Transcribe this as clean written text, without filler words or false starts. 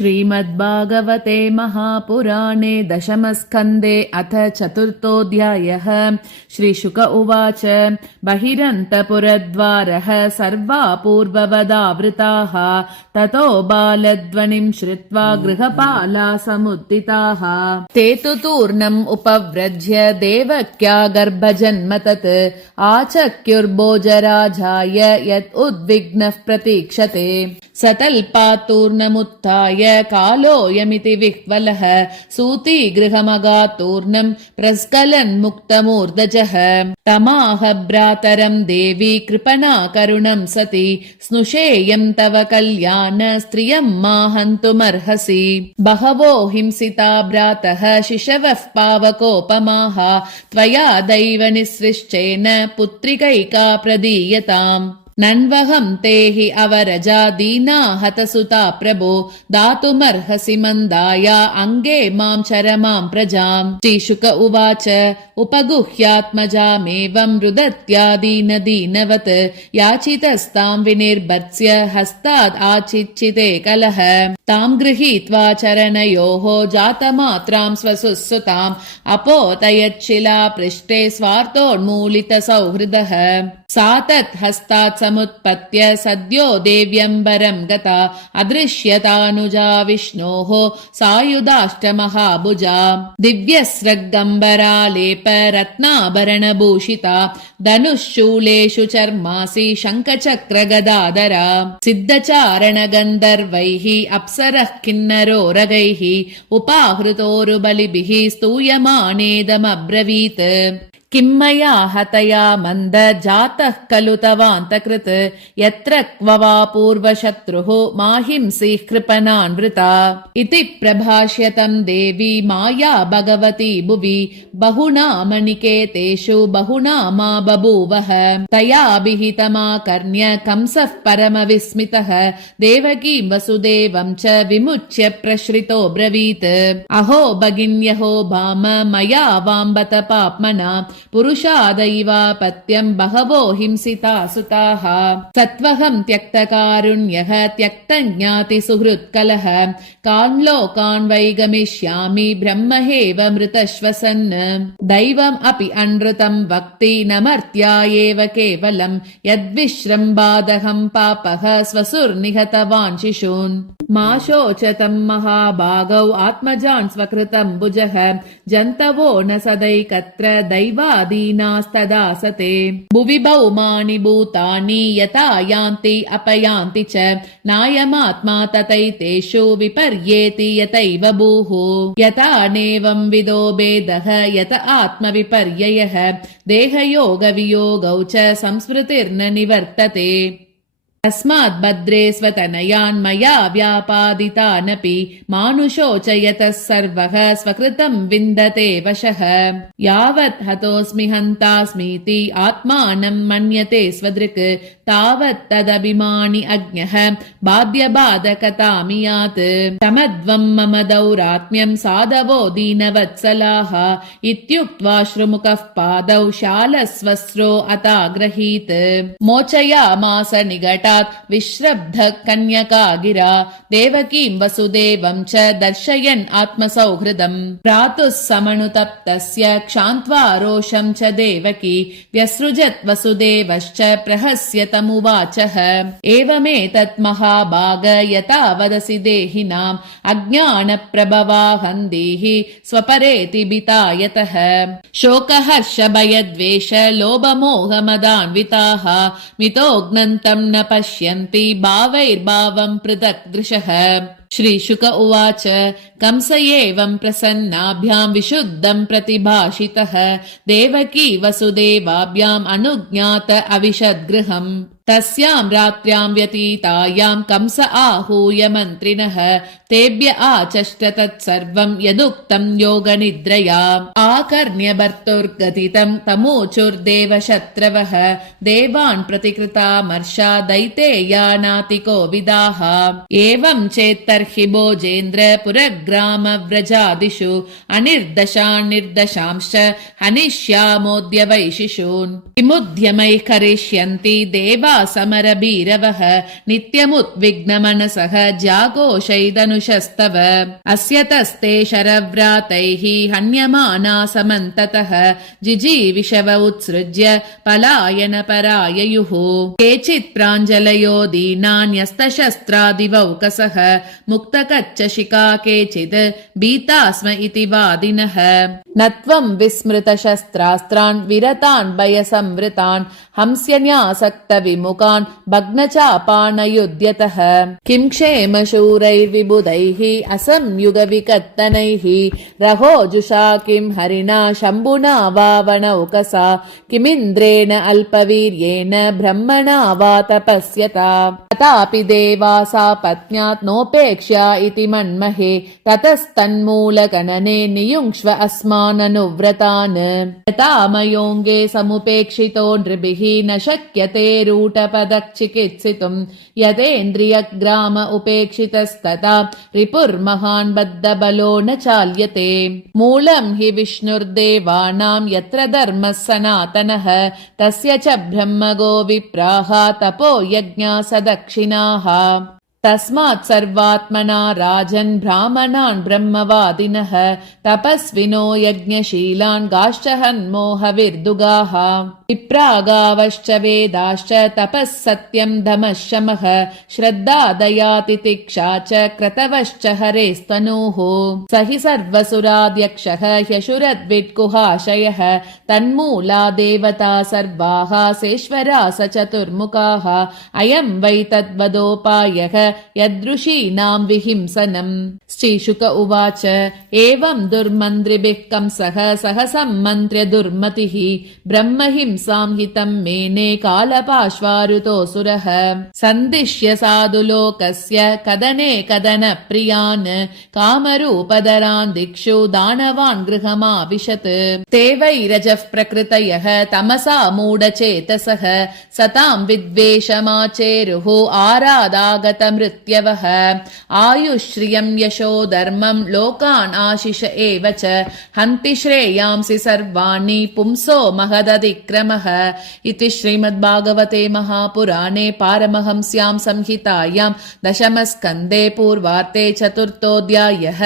श्रीमद्भागवते महापुराणे दशमस्कन्धे अथ चतुर्थोऽध्यायः। श्रीशुक उवाच बहिरन्तपुरद्वारः सर्वा पूर्ववदावृताः ततो बालध्वनिं श्रुत्वा गृहपाला समुत्थिताः। ते तु तूर्णम् उपव्रज्य देवक्या गर्भजन्म तत् आचक्युर्भोजराजाय यत् उद्विग्नः प्रतीक्षते सतल्पात्तूर्णमुत्थाय कालोऽयमिति विह्वलः सूती गृहमगात्तूर्णम् प्रस्खलन्मुक्तमूर्धजः तमाह भ्रातरम् देवी कृपणा करुणम् सति स्नुषेयम् तव कल्याण स्त्रियम् मा हन्तुमर्हसि बहवो हिंसिता भ्रातः शिशवः पावकोपमाः त्वया दैव निःसृष्टेन पुत्रिकैका प्रदीयताम् नन्वहं ते हि अवरजा दीना हतसुता प्रभो दातुमर्हसि मन्दाया अङ्गे मां चरमां प्रजाम्। श्रीशुक उवाच उपगुह्यात्मजामेवं रुदत्यादीनदीनवत् याचितस्तां विनिर्भर्त्स्य हस्ताद् आचिच्चिते कलह तां गृहीत्वा चरणयोः जातमात्रां स्वसुसुताम् अपोतयच्छिला पृष्ठे स्वार्थोन्मूलितसौहृदः सा तत् हस्तात् समुत्पत्य सद्यो देव्यम्बरं गता अदृश्यतानुजा विष्णोः सायुधाष्टमहाभुजा दिव्यस्रग्गम्बरालेप रत्नाभरणभूषिता धनुःशूलेषु चर्मासि शङ्खचक्रगदाधरा सिद्धचारणगन्धर्वैः अप्सरः किन्नरोरगैः उपाहृतोरुबलिभिः स्तूयमानेदमब्रवीत् किं मया हतया मन्द जातः खलु तवान्तकृत् यत्र क्व वा पूर्वशत्रुः माहिंसीः कृपणान्वृता इति प्रभाष्यतं देवी माया भगवती भुवि बहुनामनिकेतेषु बहुनामा बभूवः तया विहितमाकर्ण्य कंसः परमविस्मितः देवकीं वसुदेवं च विमुच्य प्रश्रितो ब्रवीत् अहो भगिन्यहो भाम मया वाम्बत पाप्मना पुरुषादैवापत्यम् बहवो हिंसिता सुताः सत्वहं त्यक्तकारुण्यः त्यक्तज्ञाति सुहृत्कलः कान् लोकान् वै गमिष्यामि ब्रह्महेव मृतश्वसन् दैवम् अपि अनृतं वक्ति न मर्त्या एव केवलं यद्विश्रम्बादहं पापः स्वसुर्निहतवान् शिशून् मा शोचतं महाभागौ आत्मजान् स्वकृतं भुजः जन्तवो न सदैकत्र दैवादीनास्तदा सते भुवि भौमानि भूतानि यथा यान्ति अपयान्ति च नायमात्मा तथैतेषु विपर्येति यतैव भूः यथा नेवं विदो भेदः यत आत्मविपर्ययः देहयोगवियोगौ च संस्मृतिर्न निवर्तते तस्मात् भद्रे स्वतनयान् मया व्यापादितानपि मानुषोचयतः सर्वः स्वकृतं विन्दते वशः यावत् हतोऽस्मि हन्तास्मीति आत्मानं मन्यते स्वदृक् तावत् तदभिमानि अज्ञः बाध्यबाधकतामियात् तमध्वं मम दौरात्म्यं साधवो दीनवत्सलाः इत्युक्त्वा श्रुमुखः पादौ शालस्वस्रो अताग्रहीत् मोचयामास निगटा विश्रब्ध कन्यका गिरा देवकीं वसुदेवं च दर्शयन् आत्मसौहृदम् भ्रातुः समनुतप्तस्य क्षान्त्वा रोषं च देवकी व्यसृजत् वसुदेवश्च प्रहस्य तमुवाचः एवमेतत् महाभाग यथा वदसि देहिनाम् अज्ञानप्रभवाहन्दिः स्वपरेति बितायतः शोकहर्षभयद्वेष लोभमोहमदान्विताः मितोऽग्नन्तं न पश्यन्ति भावैर्भावं पृथक् दृशः। श्रीशुक उवाच कंस एवं प्रसन्नाभ्यां विशुद्धं प्रतिभाषितः देवकी वसुदेवाभ्याम् अनुज्ञात अविशद्गृहम् तस्यां रात्र्यां व्यतीतायां कंस आहूय मन्त्रिणः तेभ्य आचष्ट तत्सर्वं यदुक्तं योगनिद्रया आकर्ण्य भर्तुर्गदितं तमूचुर्देवशत्रवः देवान् प्रतिकृतामर्षा दैतेया नातिको विदाः एवं चेत्तर तर्हि भोजेन्द्र पुरग्रामव्रजादिषु अनिर्दशान्निर्दशांश्च हनिष्यामोऽद्य वैशिषून् किमुद्यमैः करिष्यन्ति देवा समरभीरवः नित्यमुद्विग्नमनसः जागोषैदनुषस्तव अस्य तस्ते शरव्रातैः हन्यमाना समन्ततः जिजीविषव उत्सृज्य पलायनपराययुः केचित् प्राञ्जलयो दीनान्यस्तशस्त्रादिवौकसः मुक्तकच्चशिका केचित् भीता स्म इति वादिनः न त्वं विस्मृतशस्त्रास्त्रान् विरतान् भयसंवृतान् हंस्यन्यासक्तविमुखान् भग्नचापानयुध्यतः किं क्षेमशूरैर्विबुधैः असंयुगविकत्तनैः रहोजुषा किं हरिणा शम्भुना वावनौकसा किमिन्द्रेण अल्पवीर्येण ब्रह्मणा वा तपस्यता तथापि देवा सा पत्न्यात् नोपेक्ष्या इति मन्महे ततस्तन्मूलगणने नियुङ्क्ष्व अस्माननुव्रतान् यथा मयोऽङ्गे समुपेक्षितो नृभिः न शक्यते रूटपदचिकित्सितुं यदेन्द्रियग्राम उपेक्षितस्तथा रिपुर्महान् बद्धबलो न चाल्यते मूलं हि विष्णुर्देवानां यत्र धर्मः सनातनः तस्य च ब्रह्मगो विप्राः तपो यज्ञा सदक्षिणाः तस्मात् सर्वात्मना राजन् ब्राह्मणान् ब्रह्मवादिनः तपस्विनो यज्ञशीलान् गाश्च हन्मोहविर्दुगाः विप्रागावश्च वेदाश्च तपः सत्यं दमः शमः श्रद्धा दया तितिक्षा च क्रतवश्च हरेस्तनूः स हि सर्वसुराध्यक्षः ह्यशुरद्विट्कुहाशयः तन्मूला देवता सर्वाः सेश्वरा स चतुर्मुखाः अयं वै तद्वदोपायः यदृशीनां विहिंसनम् श्रीशुक उवाच एवं दुर्मन्त्रिभिः कंसः सह सम्मन्त्र्य दुर्मतिः ब्रह्महिंसां हितं मेने कालपाश्वारुतोऽसुरः सन्दिश्य साधुलोकस्य कदने कदनप्रियान् कामरूपधरान् दिक्षु दानवान् गृहमाविशत् ते वै रजः प्रकृतयः तमसा मूढचेतसः सतां विद्वेषमाचेरुः आरादागतमृत्यवः आयुश्रियं यशो धर्मं लोकान् आशिष एव च हन्ति श्रेयांसि सर्वाणि पुंसो महदतिक्रमः इति श्रीमद्भागवते महापुराणे पारमहंस्यां संहितायां दशमस्कन्धे पूर्वार्धे चतुर्थोऽध्यायः।